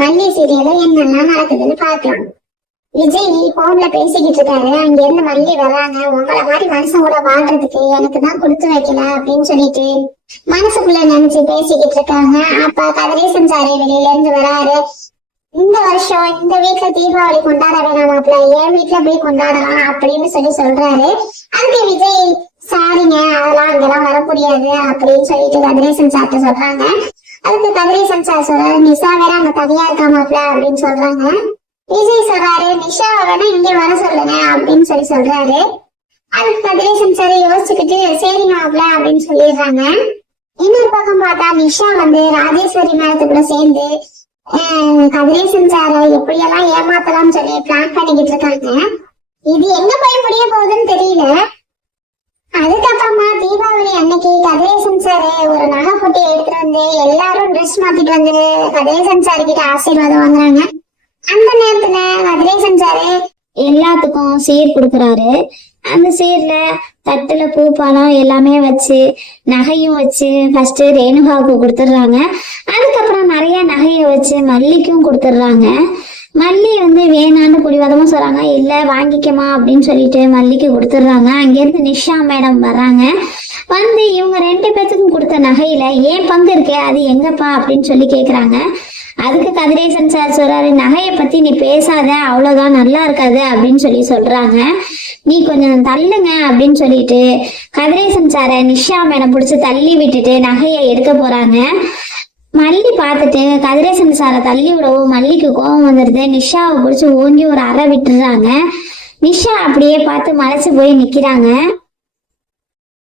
மல்லி சீரியல்ல என்னெல்லாம் நடக்குதுன்னு பார்க்கலாம். விஜய் போன்ல பேசிக்கிட்டு இருக்காரு. அங்க இருந்து மல்லி வர்றாங்க. உங்களை மாதிரி மனுஷன் கூட வாழ்றதுக்கு எனக்கு தான் கொடுத்து வைக்கல அப்படின்னு சொல்லிட்டு மனசுக்குள்ள நினைச்சு பேசிக்கிட்டு இருக்காங்க. அப்ப கதிரேசன் சாரு வெளியில இருந்து வராரு. இந்த வருஷம் இந்த வீட்டுல தீபாவளி கொண்டாட வேணாமாப்ல, என் வீட்டுல போய் கொண்டாடலாம் அப்படின்னு சொல்றாரு. அதுக்கு விஜய் சாரிங்க, அதெல்லாம் அங்கெல்லாம் வர முடியாது அப்படின்னு சொல்லிட்டு கதிரேசன் சார்ட்ட சொல்றாங்க. அதுக்கு கதிரேசன் சார் சொல்றாரு, நிஷா வேற அங்க தனியா இருக்காமாப்ல அப்படின்னு சொல்றாங்க. விஜய் சொல்றாரு, நிஷாவை வேணா இங்க வர சொல்லுங்க அப்படின்னு சொல்றாரு. அதுக்கு கதிரேசன் சார் யோசிச்சுக்கிட்டு சரிங்கமாப்ல அப்படின்னு சொல்லிடுறாங்க. இன்னொரு பக்கம் பார்த்தா நிஷா ராஜேஸ்வரி மேடத்துக்குள்ள சேர்ந்து கதிரேசன் சார எப்படியெல்லாம் ஏமாத்தலாம்னு சொல்லி பிளான் பண்ணிக்கிட்டு இருக்காங்க. இது எங்க போய் முடிய போகுதுன்னு தெரியல. அதுக்கப்புறமா தீபாவளி அன்னைக்கு கதிரேசன் சாரு ஒரு நகை போட்டி எடுத்துட்டு வந்து எல்லாரும் ட்ரெஸ் மாத்திட்டு வந்து கதிரேசன் சாரு கிட்ட ஆசீர்வாதம் வாங்குறாங்க. அந்த நேரத்துல கதிரேசன் சாரு எல்லாத்துக்கும் சீர் கொடுக்குறாரு. அந்த சீர்ல தட்டுல பூ பழம் எல்லாமே வச்சு நகையும் வச்சு ஃபர்ஸ்ட் ரேணுகாவுக்கு கொடுத்துட்றாங்க. அதுக்கப்புறம் நிறைய நகையை வச்சு மல்லிக்கும் கொடுத்துட்றாங்க. மல்லி வேணான்னு பிடிவாதமா சொல்றாங்க. இல்ல வாங்கிக்கமா அப்படின்னு சொல்லிட்டு மல்லிக்கு கொடுத்துட்றாங்க. அங்கிருந்து நிஷா மேடம் வர்றாங்க. இவங்க 2 பேத்துக்கும் கொடுத்த நகையில ஏன் பங்கு இருக்கு, அது எங்கப்பா அப்படின்னு சொல்லி கேக்குறாங்க. அதுக்கு கதிரேசன் சார் சொல்றாரு, நகையை பத்தி நீ பேசாத, அவ்வளவுதான், நல்லா இருக்காது அப்படின்னு சொல்றாங்க. நீ கொஞ்சம் தள்ளுங்க அப்படின்னு சொல்லிட்டு கதிரேசன் சாரை நிஷா மேடம் பிடிச்சி தள்ளி விட்டுட்டு நகையை எடுக்க போறாங்க. மல்லி பார்த்துட்டு கதிரேசன் சாரை தள்ளி விடவும் மல்லிக்கு கோபம் வந்துடுது. நிஷாவை பிடிச்சி ஓங்கி ஒரு அறை விட்டுறாங்க. நிஷா அப்படியே பார்த்து மலைச்சு போய் நிக்கிறாங்க.